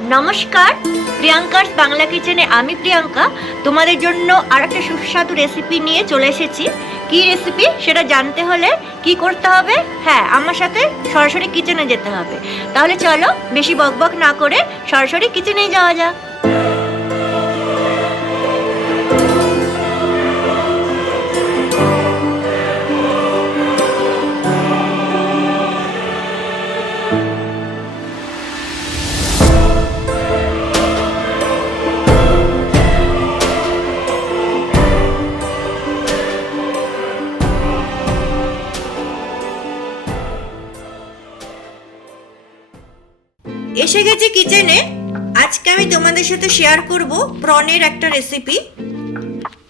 নমস্কার, প্রিয়াঙ্কার বাংলা কিচেনে আমি প্রিয়াঙ্কা। তোমাদের জন্য আর একটা সুস্বাদু রেসিপি নিয়ে চলে এসেছি। কি রেসিপি সেটা জানতে হলে কি করতে হবে? হ্যাঁ আমার সাথে সরাসরি কিচেনে যেতে হবে। তাহলে চলো, বেশি বকবক না করে সরাসরি কিচেনেই যাওয়া যাক। কিচেনে আজকে আমি তোমাদের সাথে শেয়ার করব প্রনের একটা রেসিপি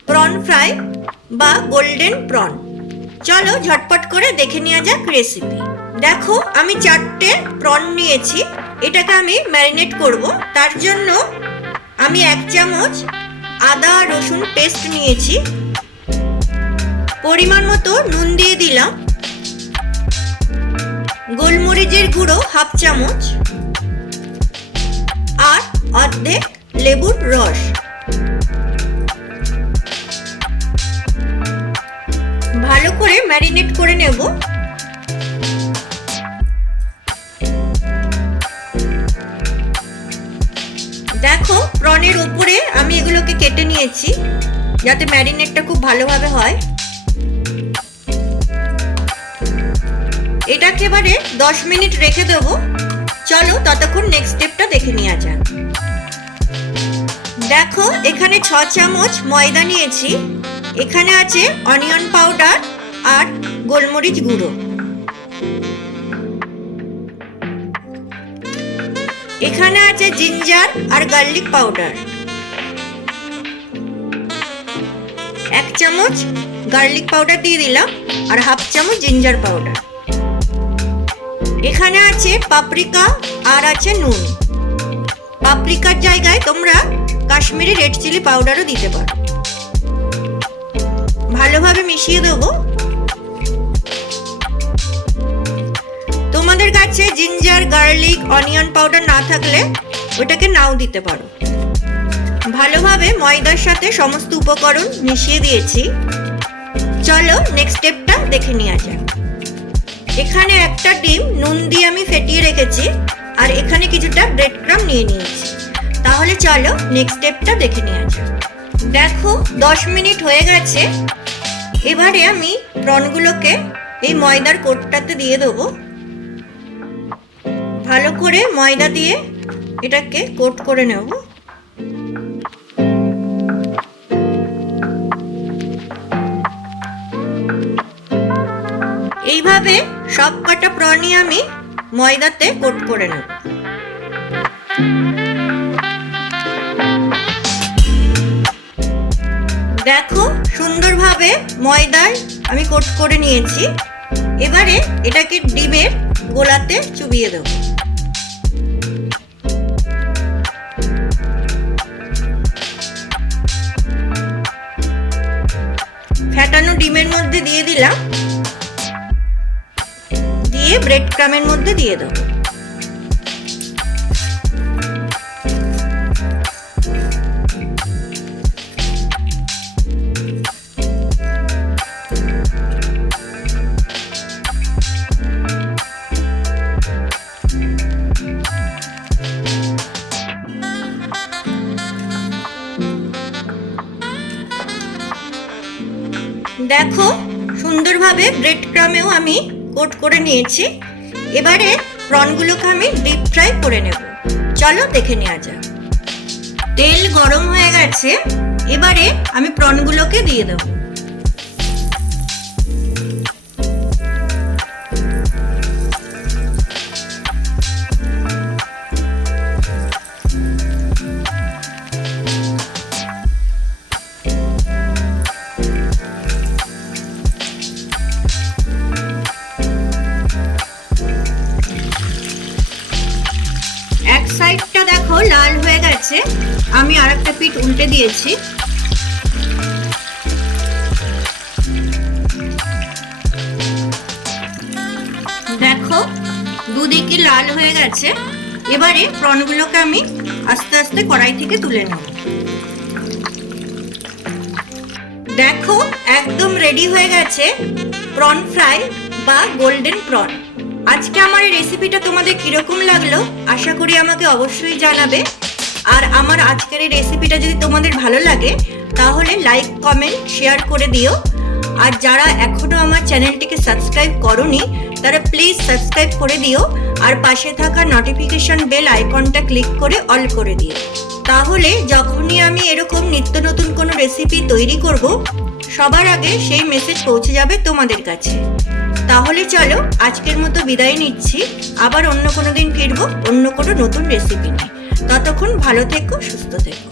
প্রন ফ্রাই বা গোল্ডেন প্রন চলো ঝটপট করে দেখে নেওয়া যাক রেসিপি দেখো, আমি চারটে প্রন নিয়েছি, এটাকে আমি ম্যারিনেট করব। তার জন্য আমি এক চামচ আদা রসুন পেস্ট নিয়েছি। পরিমাণ মতো নুন দিয়ে দিলাম। গোলমরিচের গুঁড়ো হাফ চামচ। অর্ধেক লেবুর রস। ভালো করে ম্যারিনেট করে নেব। দেখো প্রনের উপরে আমি এগুলোকে কেটে নিয়েছি, যাতে ম্যারিনেটটা খুব ভালোভাবে হয়। এটাকে এবারে দশ মিনিট রেখে দেবো। চলো ততক্ষণ নেক্সট স্টেপটা দেখে নেওয়া যাক। দেখো, এখানে ছ চামচ ময়দা নিয়েছি। এখানে আছে অনিয়ন পাউডার আর গোলমরিচ গুঁড়ো। এখানে আছে জিঞ্জার আর গার্লিক পাউডার। এক চামচ গার্লিক পাউডার দিয়ে দিলাম আর হাফ চামচ জিঞ্জার পাউডার। এখানে আছে পাপরিকা আর আছে নুন। পাপরিকার জায়গায় তোমরা কাশ্মীরি রেড চিলি পাউডারও দিতে পারো। ভালোভাবে মিশিয়ে দেবো। তোমাদের কাছে জিঞ্জার, গার্লিক, অনিয়ন পাউডার না থাকলে ওটাকে নাও দিতে পারো। ভালোভাবে ময়দার সাথে সমস্ত উপকরণ মিশিয়ে দিয়েছি। চলো নেক্সট স্টেপটা দেখে নেওয়া যাক। এখানে একটা ডিম নুন দিয়ে আমি ফেটিয়ে রেখেছি আর এখানে কিছুটা ব্রেড ক্রাম নিয়ে নিয়েছি। তাহলে চলো নেক্সট স্টেপটা দেখে নেওয়া যাক দেখো, দশ মিনিট হয়ে গেছে। এবারে আমি প্রনগুলোকে এই ময়দার কোটটাতে দিয়ে দেবো। ভালো করে ময়দা দিয়ে এটাকে কোট করে নেব। এইভাবে সব কটা আমি ময়দাতে কোট করে নেব। দেখো, সুন্দরভাবে ময়দার আমি কোট করে নিয়েছি। এবারে এটাকে ডিমের গোলাতে চুবিয়ে দেবো। ফ্যাটানো ডিমের মধ্যে দিয়ে দিলাম। দিয়ে ব্রেড ক্রামের মধ্যে দিয়ে দেবো। দেখো, সুন্দরভাবে ব্রেড ক্রামেও আমি কোট করে নিয়েছি। এবারে প্রনগুলোকে আমি ডিপ ফ্রাই করে নেব। চলো দেখে নেওয়া যাক। তেল গরম হয়ে গেছে, এবারে আমি প্রনগুলোকে দিয়ে দেব। সাইডটা দেখো, লাল হয়ে গেছে। আমি আর একটা পিঠ উল্টে দিয়েছি। দেখো, দুদিকে লাল হয়ে গেছে। এবারে প্রনগুলোকে আমি আস্তে আস্তে কড়াই থেকে তুলে নেব। দেখো, একদম রেডি হয়ে গেছে প্রন ফ্রাই বা গোল্ডেন প্রন আজকে আমার এই রেসিপিটা তোমাদের কীরকম লাগল, আশা করি আমাকে অবশ্যই জানাবে। আর আমার আজকের এই রেসিপিটা যদি তোমাদের ভালো লাগে, তাহলে লাইক কমেন্ট শেয়ার করে দিও। আর যারা এখনও আমার চ্যানেলটিকে সাবস্ক্রাইব করনি, তারা প্লিজ সাবস্ক্রাইব করে দিও। আর পাশে থাকা নোটিফিকেশন বেল আইকনটা ক্লিক করে অল করে দিও। তাহলে যখনই আমি এরকম নিত্য নতুন কোনো রেসিপি তৈরি করব, সবার আগে সেই মেসেজ পৌঁছে যাবে তোমাদের কাছে। তাহলে চলো আজকের মতো বিদায় নিচ্ছি। আবার অন্য কোনো দিন ফিরবো, অন্য কোনো নতুন রেসিপি নিয়ে। ততক্ষণ ভালো থেকো, সুস্থ থেকো।